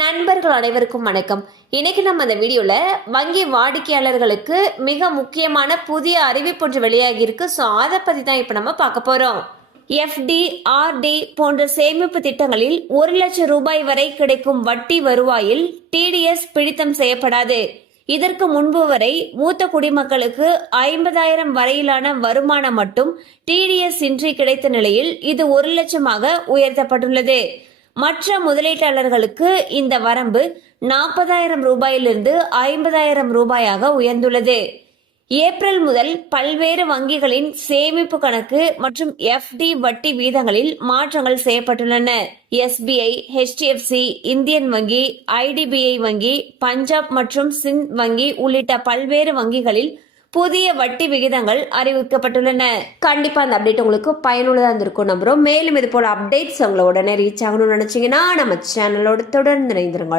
நண்பர்கள் அனைவருக்கும் வணக்கம். இன்னைக்கு நம்ம அந்த வீடியோல வங்கி வாடிக்கையாளர்களுக்கு மிக முக்கியமான புதிய அறிவிப்பு ஒன்று வெளியாகி இருக்கு. ஸோ அதை பத்தி தான் இப்ப நம்ம பார்க்க போறோம். எஃப்டி, ஆர்டி போன்ற சேமிப்பு திட்டங்களில் 1,00,000 ரூபாய் வரை கிடைக்கும் வட்டி வருவாயில் டிடிஎஸ் பிடித்தம் செய்யப்படாது. இதற்கு முன்பு வரை மூத்த குடிமக்களுக்கு 50,000 வரையிலான வருமானம் மட்டும் டிடிஎஸ் இன்றி கிடைத்த நிலையில் இது 1,00,000 உயர்த்தப்பட்டுள்ளது. மற்ற முதலீட்டாளர்களுக்கு இந்த வரம்பு 40,000 ரூபாயிலிருந்து 50,000 ரூபாயாக உயர்ந்துள்ளது. ஏப்ரல் முதல் பல்வேறு வங்கிகளின் சேமிப்பு கணக்கு மற்றும் எஃப்டி வட்டி வீதங்களில் மாற்றங்கள் செய்யப்பட்டுள்ளன. எஸ்பிஐ, HDFC, இந்தியன் வங்கி, IDBI வங்கி, பஞ்சாப் மற்றும் சிந்த் வங்கி உள்ளிட்ட பல்வேறு வங்கிகளில் புதிய வட்டி விகிதங்கள் அறிவிக்கப்பட்டுள்ளன. கண்டிப்பா அந்த அப்டேட் உங்களுக்கு பயனுள்ளதா இருந்திருக்கும் நம்புறோம். மேலும் இது போல அப்டேட்ஸ் உங்களை உடனே ரீச் ஆகணும்னு நினைச்சீங்கன்னா நம்ம சேனலோட தொடர்ந்து இணைந்திருங்கள்.